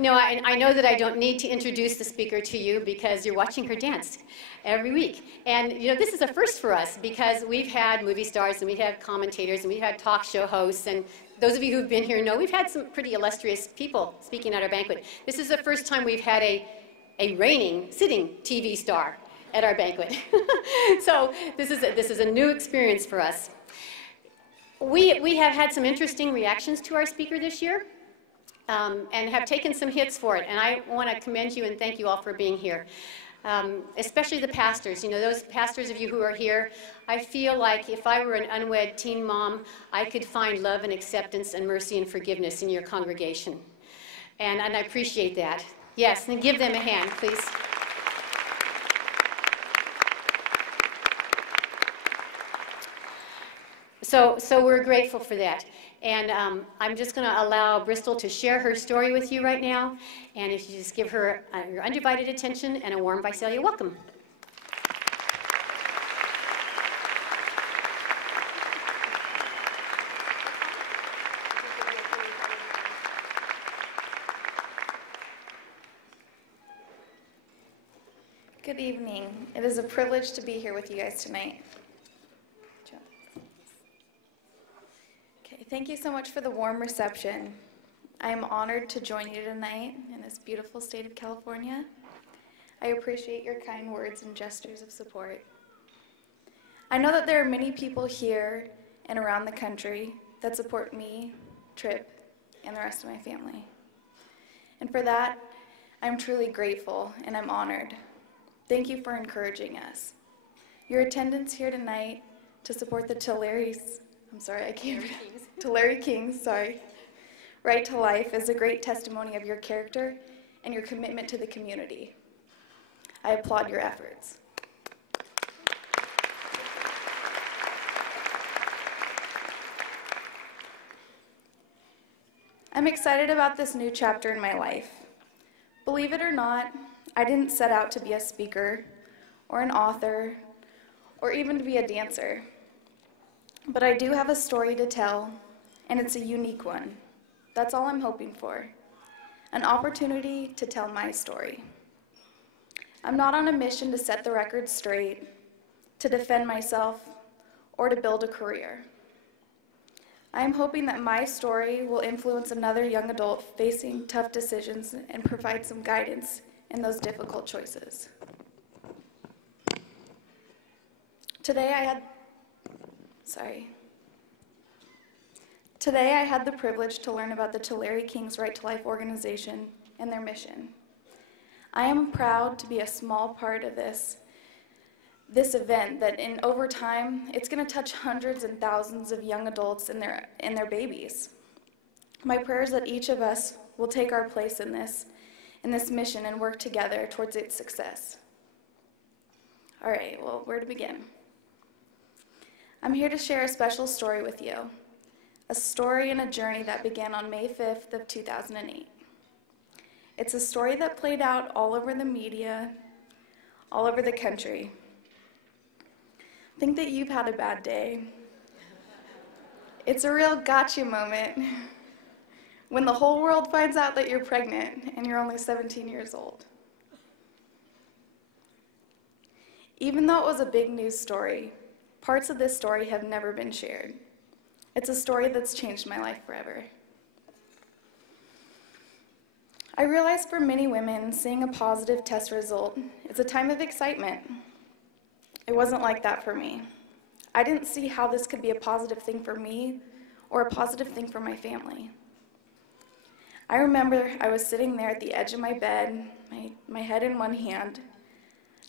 No, I know that I don't need to introduce the speaker to you because you're watching her dance every week. And you know, this is a first for us because we've had movie stars and we've had commentators and we've had talk show hosts, and those of you who've been here know we've had some pretty illustrious people speaking at our banquet. This is the first time we've had a reigning, sitting TV star at our banquet. So this is a new experience for us. We have had some interesting reactions to our speaker this year. And have taken some hits for it. And I want to commend you and thank you all for being here, especially the pastors. You know, those pastors of you who are here, I feel like if I were an unwed teen mom, I could find love and acceptance and mercy and forgiveness in your congregation. And I appreciate that. Yes, and give them a hand, please. So we're grateful for that. And I'm just going to allow Bristol to share her story with you right now. And if you just give her your undivided attention and a warm Visalia welcome. Good evening. It is a privilege to be here with you guys tonight. Thank you so much for the warm reception. I am honored to join you tonight in this beautiful state of California. I appreciate your kind words and gestures of support. I know that there are many people here and around the country that support me, Tripp, and the rest of my family. And for that, I'm truly grateful and I'm honored. Thank you for encouraging us. Your attendance here tonight to support the Tulare-Kings Right to Life is a great testimony of your character and your commitment to the community. I applaud your efforts. I'm excited about this new chapter in my life. Believe it or not, I didn't set out to be a speaker or an author or even to be a dancer. But I do have a story to tell, and it's a unique one. That's all I'm hoping for. An opportunity to tell my story. I'm not on a mission to set the record straight, to defend myself, or to build a career. I am hoping that my story will influence another young adult facing tough decisions and provide some guidance in those difficult choices. Today I had the privilege to learn about the Tulare-Kings Right to Life organization and their mission. I am proud to be a small part of this event that over time, it's going to touch hundreds and thousands of young adults and their babies. My prayer is that each of us will take our place in this mission and work together towards its success. All right, well, where to begin? I'm here to share a special story with you, a story and a journey that began on May 5th of 2008. It's a story that played out all over the media, all over the country. Think that you've had a bad day. It's a real gotcha moment when the whole world finds out that you're pregnant and you're only 17 years old. Even though it was a big news story, parts of this story have never been shared. It's a story that's changed my life forever. I realize for many women, seeing a positive test result is a time of excitement. It wasn't like that for me. I didn't see how this could be a positive thing for me or a positive thing for my family. I remember I was sitting there at the edge of my bed, my head in one hand,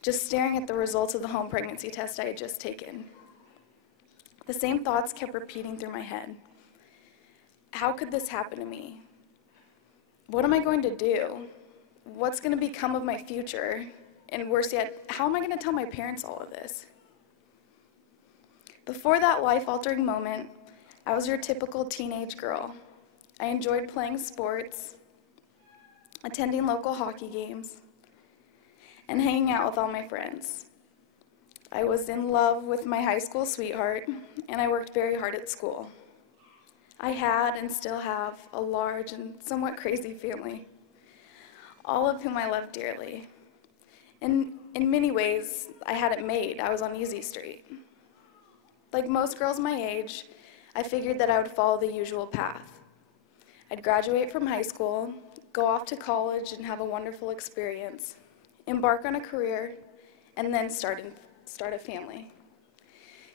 just staring at the results of the home pregnancy test I had just taken. The same thoughts kept repeating through my head. How could this happen to me? What am I going to do? What's going to become of my future? And worse yet, how am I going to tell my parents all of this? Before that life-altering moment, I was your typical teenage girl. I enjoyed playing sports, attending local hockey games, and hanging out with all my friends. I was in love with my high school sweetheart, and I worked very hard at school. I had and still have a large and somewhat crazy family. all of whom I love dearly. In many ways, I had it made. I was on easy street. Like most girls my age, I figured that I would follow the usual path. I'd graduate from high school, go off to college and have a wonderful experience, embark on a career, and then start a family.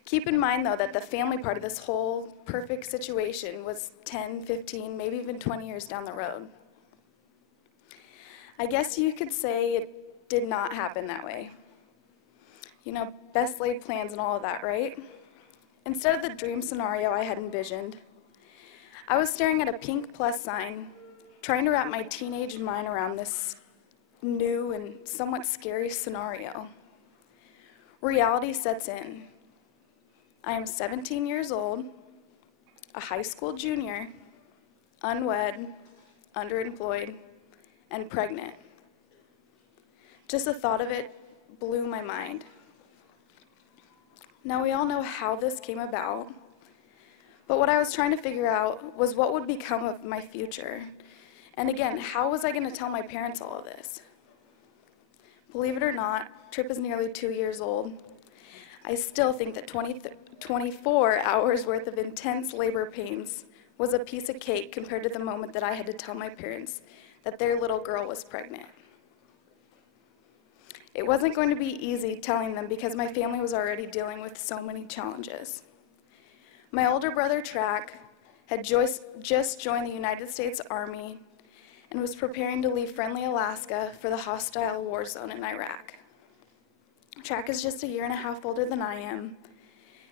Keep in mind, though, that the family part of this whole perfect situation was 10, 15, maybe even 20 years down the road. I guess you could say it did not happen that way. You know, best laid plans and all of that, right? Instead of the dream scenario I had envisioned, I was staring at a pink plus sign, trying to wrap my teenage mind around this new and somewhat scary scenario. Reality sets in. I am 17 years old, a high school junior, unwed, underemployed, and pregnant. Just the thought of it blew my mind. Now, we all know how this came about, but what I was trying to figure out was what would become of my future. And again, how was I going to tell my parents all of this? Believe it or not, Trip is nearly 2 years old. I still think that 24 hours worth of intense labor pains was a piece of cake compared to the moment that I had to tell my parents that their little girl was pregnant. It wasn't going to be easy telling them because my family was already dealing with so many challenges. My older brother, Track, had just joined the United States Army and was preparing to leave friendly Alaska for the hostile war zone in Iraq. Track is just a year and a half older than I am,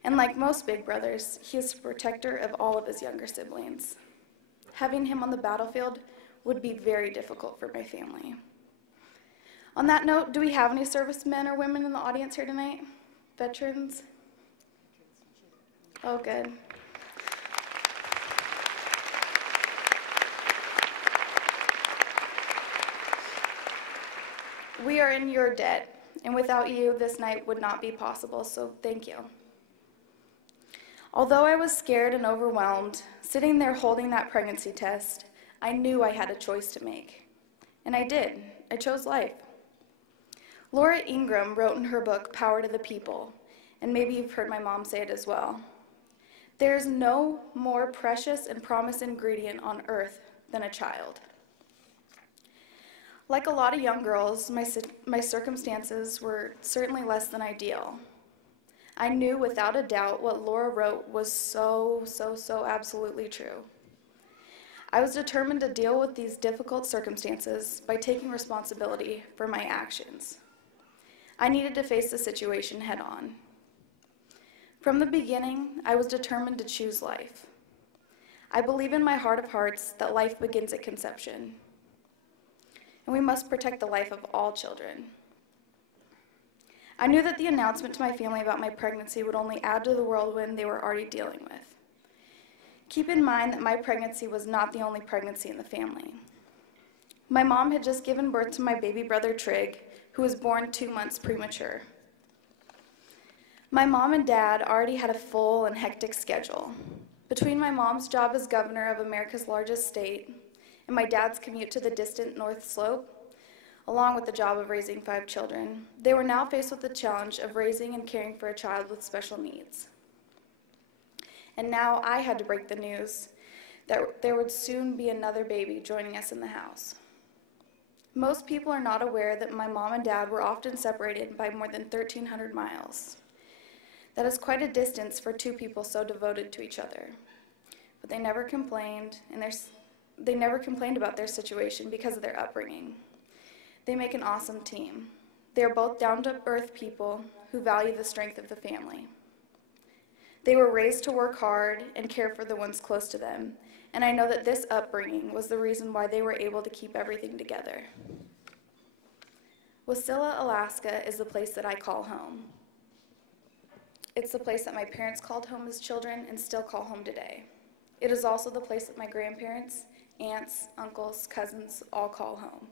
and like most big brothers, he is the protector of all of his younger siblings. Having him on the battlefield would be very difficult for my family. On that note, do we have any servicemen or women in the audience here tonight? Veterans? Oh, good. We are in your debt, and without you, this night would not be possible, so thank you. Although I was scared and overwhelmed, sitting there holding that pregnancy test, I knew I had a choice to make. And I did. I chose life. Laura Ingraham wrote in her book, Power to the People, and maybe you've heard my mom say it as well. There is no more precious and promised ingredient on earth than a child. Like a lot of young girls, my circumstances were certainly less than ideal. I knew without a doubt what Laura wrote was so absolutely true. I was determined to deal with these difficult circumstances by taking responsibility for my actions. I needed to face the situation head on. From the beginning, I was determined to choose life. I believe in my heart of hearts that life begins at conception, and we must protect the life of all children. I knew that the announcement to my family about my pregnancy would only add to the whirlwind they were already dealing with. Keep in mind that my pregnancy was not the only pregnancy in the family. My mom had just given birth to my baby brother Trig, who was born 2 months premature. My mom and dad already had a full and hectic schedule. Between my mom's job as governor of America's largest state and my dad's commute to the distant North Slope, along with the job of raising 5 children, they were now faced with the challenge of raising and caring for a child with special needs. And now I had to break the news that there would soon be another baby joining us in the house. Most people are not aware that my mom and dad were often separated by more than 1,300 miles. That is quite a distance for 2 people so devoted to each other. But they never complained, and they never complained about their situation because of their upbringing. They make an awesome team. They are both down-to-earth people who value the strength of the family. They were raised to work hard and care for the ones close to them, and I know that this upbringing was the reason why they were able to keep everything together. Wasilla, Alaska is the place that I call home. It's the place that my parents called home as children and still call home today. It is also the place that my grandparents, aunts, uncles, cousins all call home.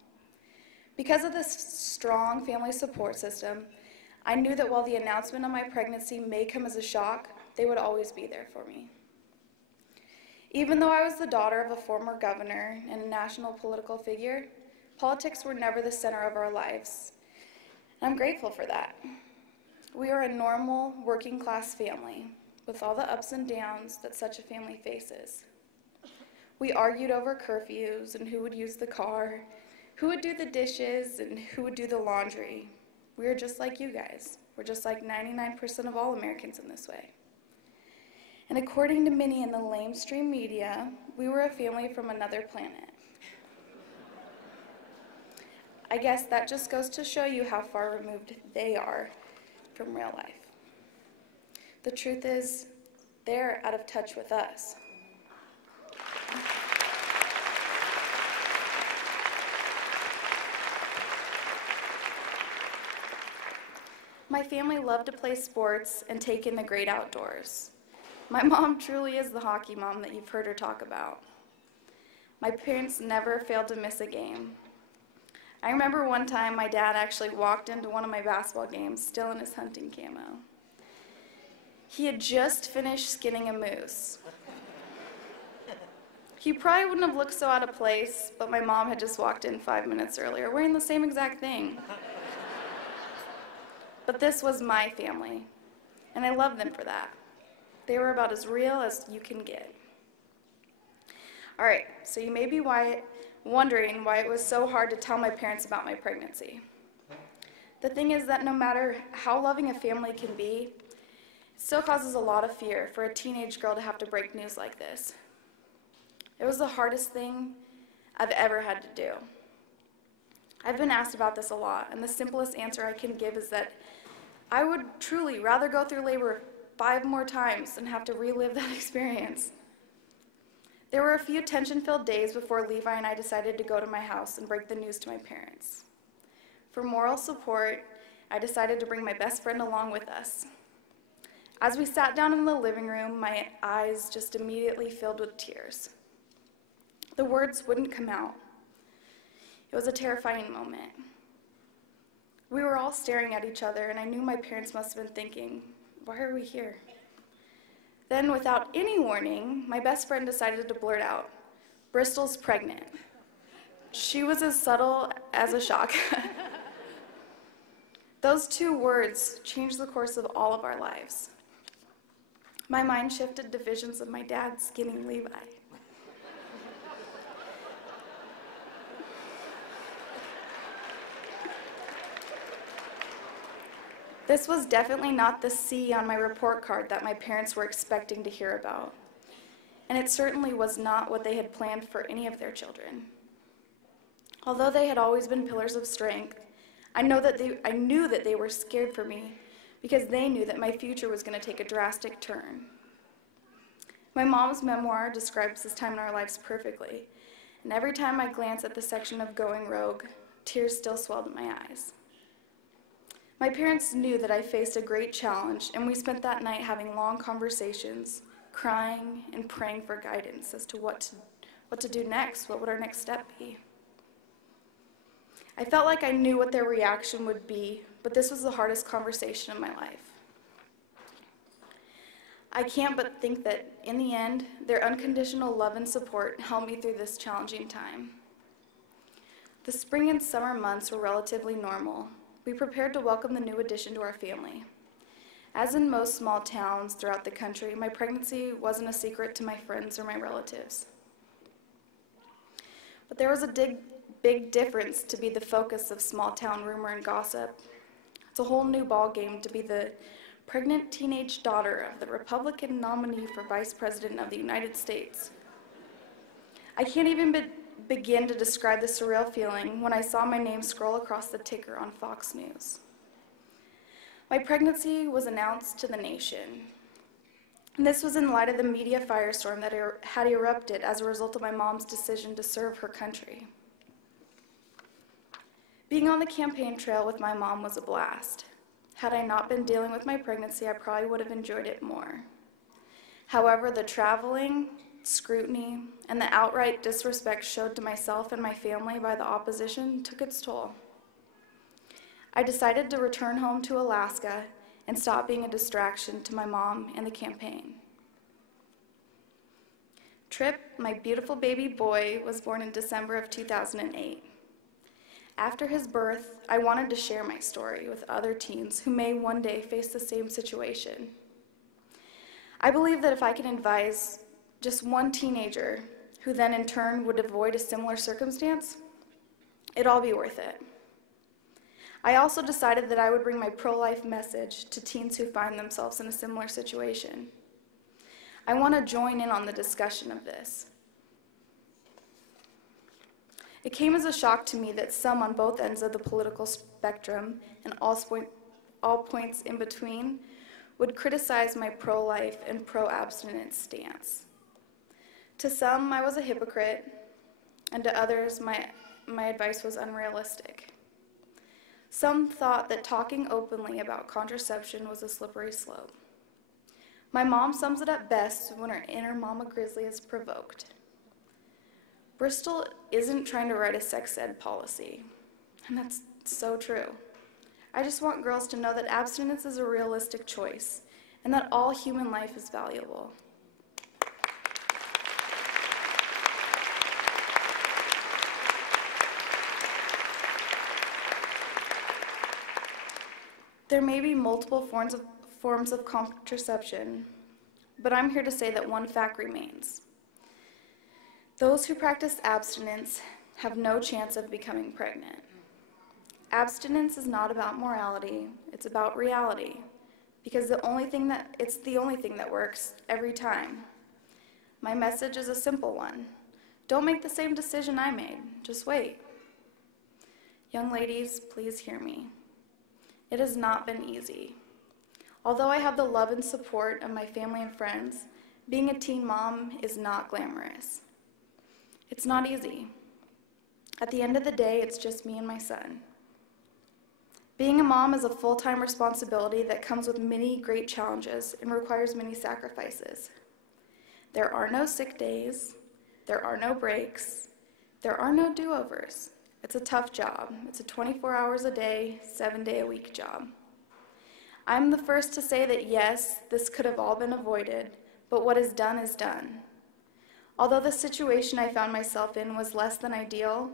Because of this strong family support system, I knew that while the announcement of my pregnancy may come as a shock, they would always be there for me. Even though I was the daughter of a former governor and a national political figure, Politics were never the center of our lives, and I'm grateful for that. We are a normal, working-class family with all the ups and downs that such a family faces. We argued over curfews and who would use the car, who would do the dishes, and who would do the laundry. We are just like you guys. We're just like 99% of all Americans in this way. And according to many in the lamestream media, we were a family from another planet. I guess that just goes to show you how far removed they are from real life. The truth is, they're out of touch with us. My family loved to play sports and take in the great outdoors. My mom truly is the hockey mom that you've heard her talk about. My parents never failed to miss a game. I remember one time my dad actually walked into one of my basketball games still in his hunting camo. He had just finished skinning a moose. He probably wouldn't have looked so out of place, but my mom had just walked in 5 minutes earlier wearing the same exact thing. But this was my family, and I love them for that. They were about as real as you can get. All right, so you may be wondering why it was so hard to tell my parents about my pregnancy. The thing is that no matter how loving a family can be, it still causes a lot of fear for a teenage girl to have to break news like this. It was the hardest thing I've ever had to do. I've been asked about this a lot, and the simplest answer I can give is that I would truly rather go through labor 5 more times than have to relive that experience. There were a few tension-filled days before Levi and I decided to go to my house and break the news to my parents. For moral support, I decided to bring my best friend along with us. As we sat down in the living room, my eyes just immediately filled with tears. The words wouldn't come out. It was a terrifying moment. We were all staring at each other, and I knew my parents must have been thinking, why are we here? Then, without any warning, my best friend decided to blurt out, Bristol's pregnant. She was as subtle as a shock. Those 2 words changed the course of all of our lives. My mind shifted to visions of my dad skinning Levi. This was definitely not the C on my report card that my parents were expecting to hear about. And it certainly was not what they had planned for any of their children. Although they had always been pillars of strength, I knew that they were scared for me because they knew that my future was going to take a drastic turn. My mom's memoir describes this time in our lives perfectly, and every time I glance at the section of Going Rogue, tears still swelled in my eyes. My parents knew that I faced a great challenge, and we spent that night having long conversations, crying and praying for guidance as to what to do next. What would our next step be? I felt like I knew what their reaction would be, but this was the hardest conversation of my life. I can't but think that, in the end, their unconditional love and support helped me through this challenging time. The spring and summer months were relatively normal. We prepared to welcome the new addition to our family. As in most small towns throughout the country, my pregnancy wasn't a secret to my friends or my relatives. But there was a big difference to be the focus of small town rumor and gossip. It's a whole new ballgame to be the pregnant teenage daughter of the Republican nominee for Vice President of the United States. I can't even begin to describe the surreal feeling when I saw my name scroll across the ticker on Fox News. My pregnancy was announced to the nation. And this was in light of the media firestorm that had erupted as a result of my mom's decision to serve her country. Being on the campaign trail with my mom was a blast. Had I not been dealing with my pregnancy, I probably would have enjoyed it more. However, the traveling, scrutiny, and the outright disrespect showed to myself and my family by the opposition took its toll. I decided to return home to Alaska and stop being a distraction to my mom and the campaign. Tripp, my beautiful baby boy, was born in December of 2008. After his birth, I wanted to share my story with other teens who may one day face the same situation. I believe that if I can advise just one teenager who then in turn would avoid a similar circumstance, it'd all be worth it. I also decided that I would bring my pro-life message to teens who find themselves in a similar situation. I want to join in on the discussion of this. It came as a shock to me that some on both ends of the political spectrum and all points in between would criticize my pro-life and pro-abstinence stance. To some, I was a hypocrite, and to others, my advice was unrealistic. Some thought that talking openly about contraception was a slippery slope. My mom sums it up best when her inner mama grizzly is provoked. Bristol isn't trying to write a sex ed policy, and that's so true. I just want girls to know that abstinence is a realistic choice and that all human life is valuable. There may be multiple forms of contraception, but I'm here to say that one fact remains. Those who practice abstinence have no chance of becoming pregnant. Abstinence is not about morality, it's about reality, because it's the only thing that works every time. My message is a simple one. Don't make the same decision I made, just wait. Young ladies, please hear me. It has not been easy. Although I have the love and support of my family and friends, being a teen mom is not glamorous. It's not easy. At the end of the day, it's just me and my son. Being a mom is a full-time responsibility that comes with many great challenges and requires many sacrifices. There are no sick days, there are no breaks, there are no do-overs. It's a tough job. It's a 24 hours a day, 7-day-a-week job. I'm the first to say that yes, this could have all been avoided, but what is done is done. Although the situation I found myself in was less than ideal,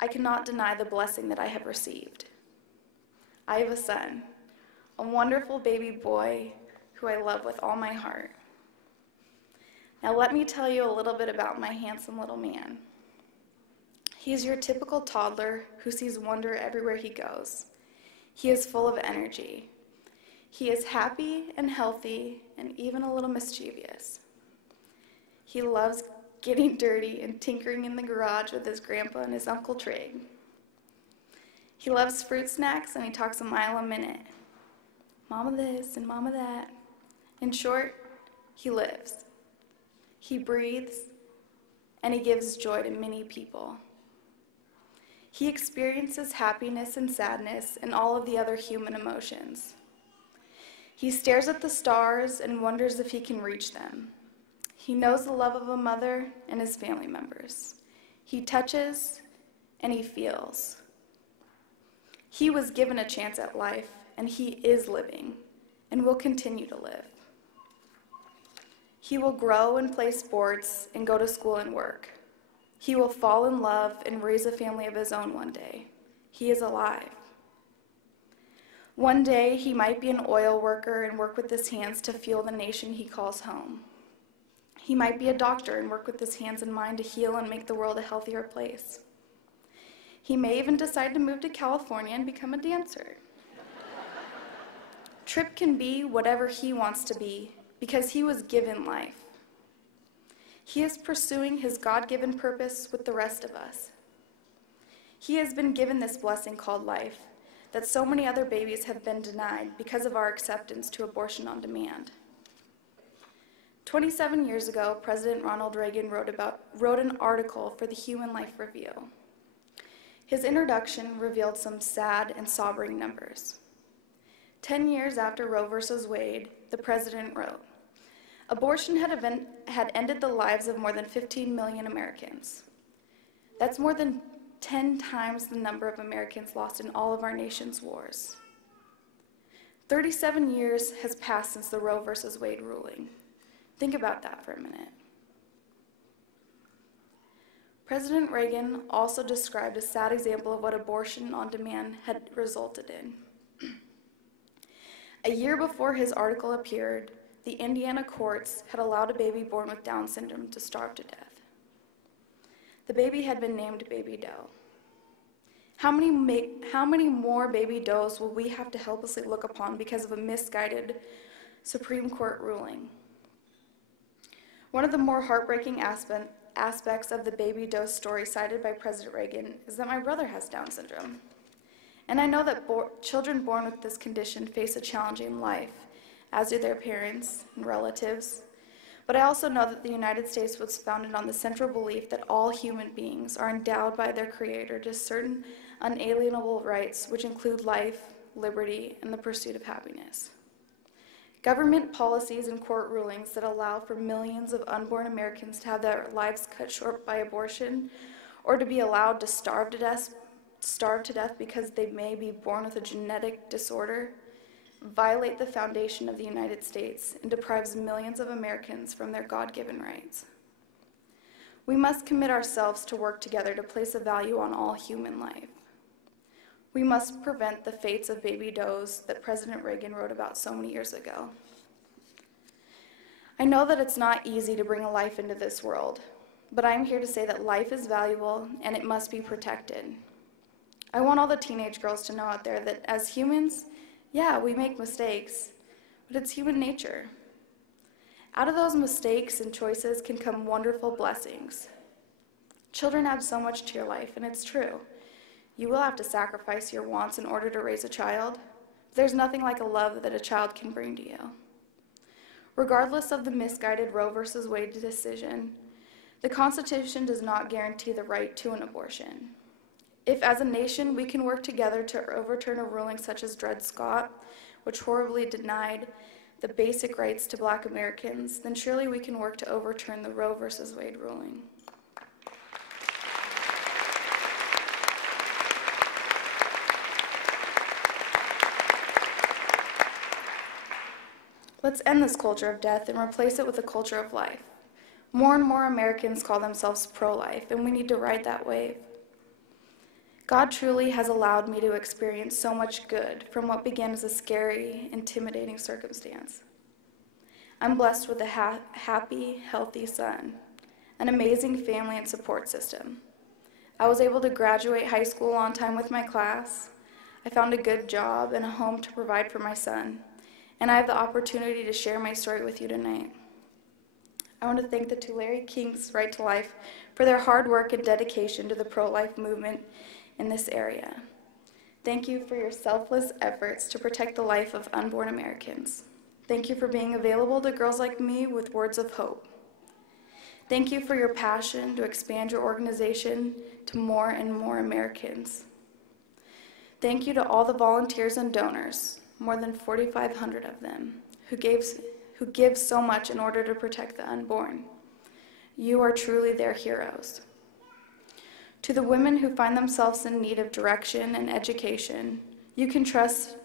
I cannot deny the blessing that I have received. I have a son, a wonderful baby boy who I love with all my heart. Now let me tell you a little bit about my handsome little man. He is your typical toddler who sees wonder everywhere he goes. He is full of energy. He is happy and healthy and even a little mischievous. He loves getting dirty and tinkering in the garage with his grandpa and his Uncle Trig. He loves fruit snacks and he talks a mile a minute. Mama this and mama that. In short, he lives. He breathes and he gives joy to many people. He experiences happiness and sadness and all of the other human emotions. He stares at the stars and wonders if he can reach them. He knows the love of a mother and his family members. He touches and he feels. He was given a chance at life, and he is living and will continue to live. He will grow and play sports and go to school and work. He will fall in love and raise a family of his own one day. He is alive. One day, he might be an oil worker and work with his hands to fuel the nation he calls home. He might be a doctor and work with his hands and mind to heal and make the world a healthier place. He may even decide to move to California and become a dancer. Tripp can be whatever he wants to be because he was given life. He is pursuing his God-given purpose with the rest of us. He has been given this blessing called life that so many other babies have been denied because of our acceptance to abortion on demand. 27 years ago, President Ronald Reagan wrote an article for the Human Life Review. His introduction revealed some sad and sobering numbers. 10 years after Roe versus Wade, the president wrote, "Abortion had ended the lives of more than 15 million Americans. That's more than 10 times the number of Americans lost in all of our nation's wars. 37 years has passed since the Roe versus Wade ruling. Think about that for a minute. President Reagan also described a sad example of what abortion on demand had resulted in. A year before his article appeared, the Indiana courts had allowed a baby born with Down syndrome to starve to death. The baby had been named Baby Doe. How many more baby does will we have to helplessly look upon because of a misguided Supreme Court ruling? One of the more heartbreaking aspects of the Baby Doe story cited by President Reagan is that my brother has Down syndrome. And I know that children born with this condition face a challenging life, as do their parents and relatives. But I also know that the United States was founded on the central belief that all human beings are endowed by their Creator to certain unalienable rights, which include life, liberty, and the pursuit of happiness. Government policies and court rulings that allow for millions of unborn Americans to have their lives cut short by abortion or to be allowed to starve to death because they may be born with a genetic disorder violate the foundation of the United States and deprives millions of Americans from their God-given rights. We must commit ourselves to work together to place a value on all human life. We must prevent the fates of baby does that President Reagan wrote about so many years ago. I know that it's not easy to bring a life into this world, but I'm here to say that life is valuable and it must be protected. I want all the teenage girls to know out there that as humans, yeah, we make mistakes, but it's human nature. Out of those mistakes and choices can come wonderful blessings. Children add so much to your life, and it's true. You will have to sacrifice your wants in order to raise a child. There's nothing like a love that a child can bring to you. Regardless of the misguided Roe v. Wade decision, the Constitution does not guarantee the right to an abortion. If, as a nation, we can work together to overturn a ruling such as Dred Scott, which horribly denied the basic rights to Black Americans, then surely we can work to overturn the Roe v. Wade ruling. Let's end this culture of death and replace it with a culture of life. More and more Americans call themselves pro-life, and we need to ride that wave. God truly has allowed me to experience so much good from what began as a scary, intimidating circumstance. I'm blessed with a happy, healthy son, an amazing family and support system. I was able to graduate high school on time with my class. I found a good job and a home to provide for my son, and I have the opportunity to share my story with you tonight. I want to thank the Tulare-Kings Right to Life for their hard work and dedication to the pro-life movement in this area. Thank you for your selfless efforts to protect the life of unborn Americans. Thank you for being available to girls like me with words of hope. Thank you for your passion to expand your organization to more and more Americans. Thank you to all the volunteers and donors, more than 4,500 of them, who give so much in order to protect the unborn. You are truly their heroes. To the women who find themselves in need of direction and education, you can trust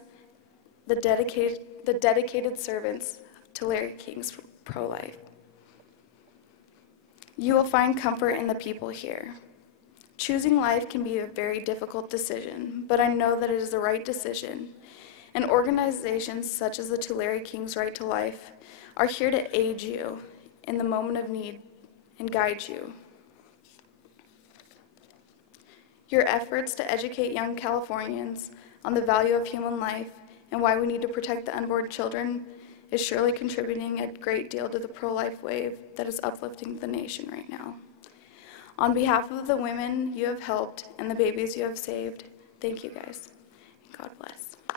the dedicated servants to Tulare-Kings Pro-Life. You will find comfort in the people here. Choosing life can be a very difficult decision, but I know that it is the right decision. And organizations such as the Tulare-Kings Right to Life are here to aid you in the moment of need and guide you. Your efforts to educate young Californians on the value of human life and why we need to protect the unborn children is surely contributing a great deal to the pro-life wave that is uplifting the nation right now. On behalf of the women you have helped and the babies you have saved, thank you guys. God bless.